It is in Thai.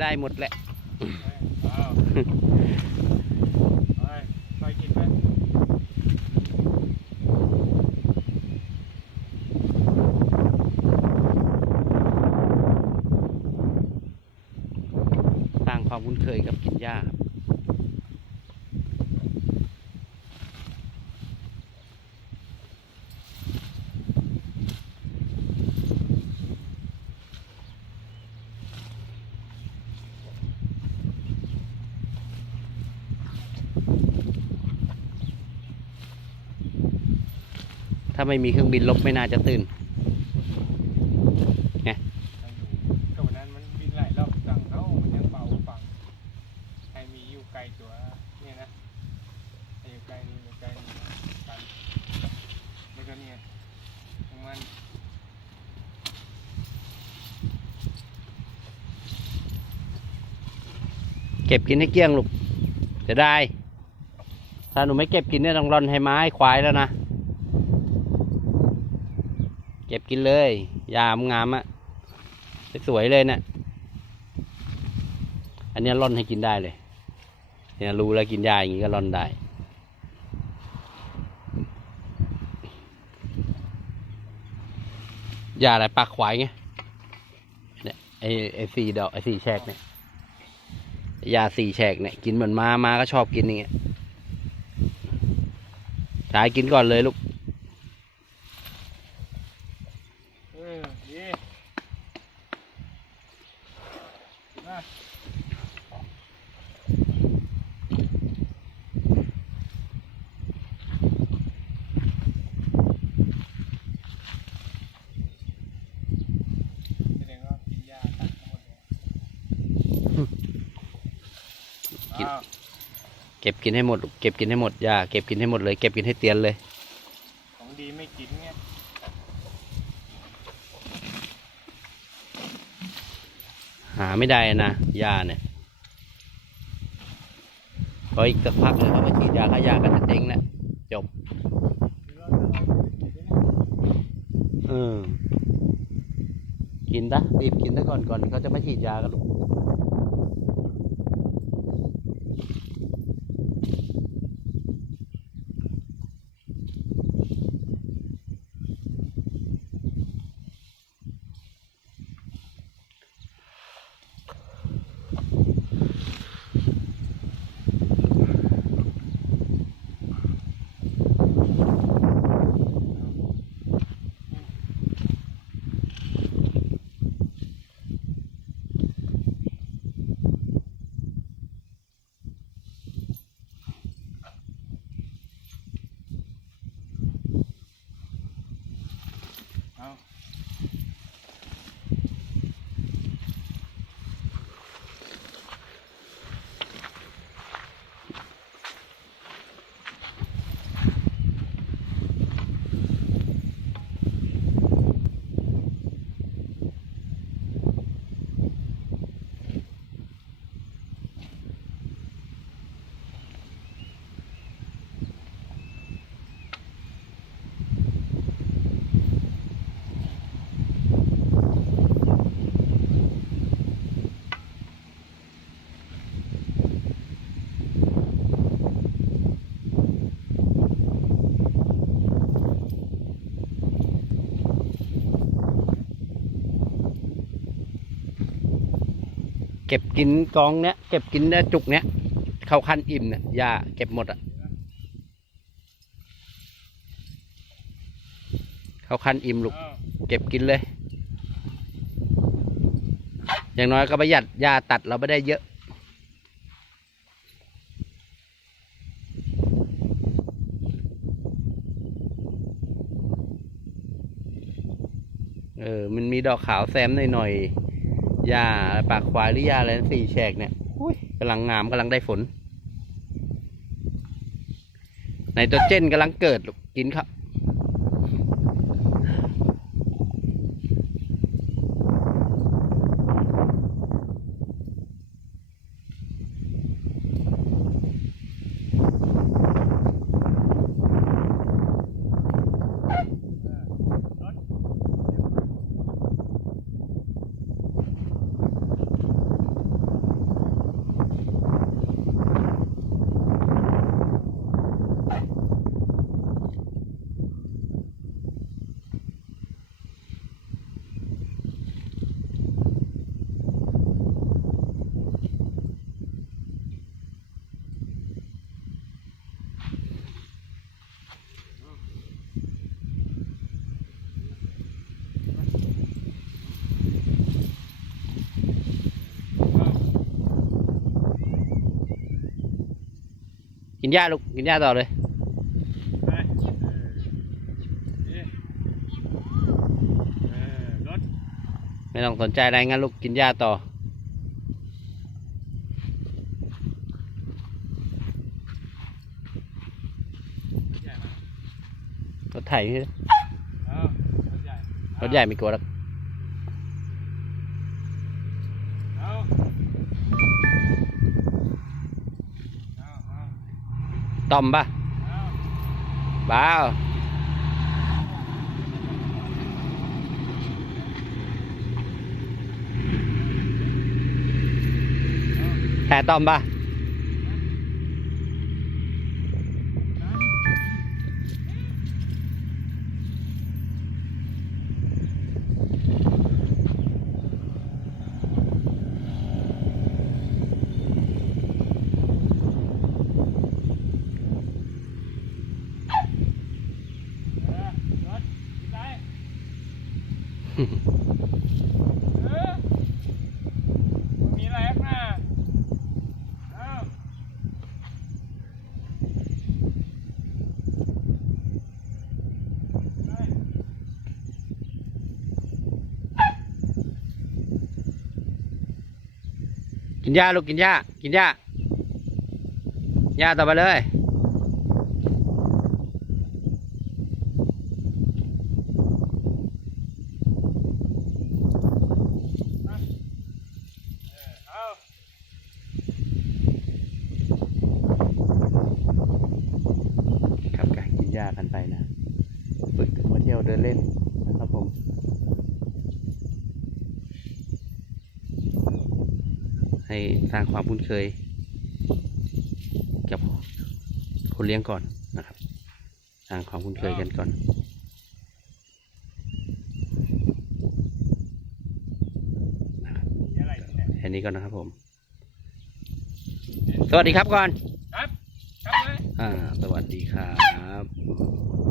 ได้หมดแหละสร้างความคุ้นเคยกับกินหญ้าาไม่มีเครื่องบินลบไม่น่าจะตื่นก็วันนั้นมันบินหลายรอบสั่งเอ้ามันยังเบาฝั่งใครมีอยู่ไกลตัวเนี่ยนะไอ้อยู่ไกลนี่อยู่ไกลนี่กันแล้วก็เนี่ยของมันเก็บกินให้เกลี้ยงลูกจะได้ ถ้าหนูไม่เก็บกินเนี่ยต้องร่อนให้ไม้ควายแล้วนะ ก็บกินเลย ยามงามอะสวยเลยเนะี่ยอันนี้ร่อนให้กินได้เลย เนี่ยรู้แล้วกินยาอย่างงี้ก็ร่อนได้ ยาอะไรปากควายไง เนี่ยไอไอสี่ดอกไอสี่แฉกเนี่ย ยาสี่แฉกเนี่ย กินเหมือนมามาก็ชอบกินอย่างเงี้ยชายกินก่อนเลยลูก เออดีมา แสดงว่ากินยาตัดทั้งหมดเลย กิน อ้าว เก็บกินให้หมดลูกเก็บกินให้หมดยาเก็บกินให้หมดเลย เก็บกินให้เตียนเลย ของดีไม่กินเนี่ย หาไม่ได้นะยาเนี่ยพออีกสักพักเลยเขาไปฉีดยาฆ่ายากันจะเจ๊งแล้วจบเออกินซะรีบกินซะก่อนก่อนเขาจะมาฉีดยากันลูก ก็บกินกองเนี้ยเก็บกินเนี้ยจุกเนี้ยเข้าขั้นอิ่มเนี่ยยาเก็บหมดอะเข้าขั้นอิ่มลูกเก็บกินเลย อย่างน้อยก็ประหยัดยาตัดเราไม่ได้เยอะเออ มันมีดอกขาวแซมหน่อยๆ หญ้าปากควายหรือหญ้าอะไรสี่แฉกเนี่ยกำลังงามกำลังได้ฝนในโตรเจนกำลังเกิดลูกกินครับ กินหญ้าลูก กินหญ้าต่อเลยไปเออนี่เออรถไม่ต้องสนใจอะไรงั้นลูก กินหญ้าต่อ รถใหญ่มารถไถนี่เออรถใหญ่รถใหญ่ไม่กลัวหรอก ต้อมปะเมีอะไรข้างหน้ากินหญ้าลูกกินหญ้ากินหญ้าหญ้าต่อไปเลย เอา ครับการกินหญ้ากันไปนะ ฝึกมาเที่ยวเดินเล่นนะครับผมให้สร้างความคุ้นเคย กับคนเลี้ยงก่อนนะครับ สร้างความคุ้นเคยกันก่อนมีอะไรที่ไหนแค่นี้ก่อนนะครับผม สวัสดีครับก่อน ครับ ครับเลยอ่า สวัสดีครับ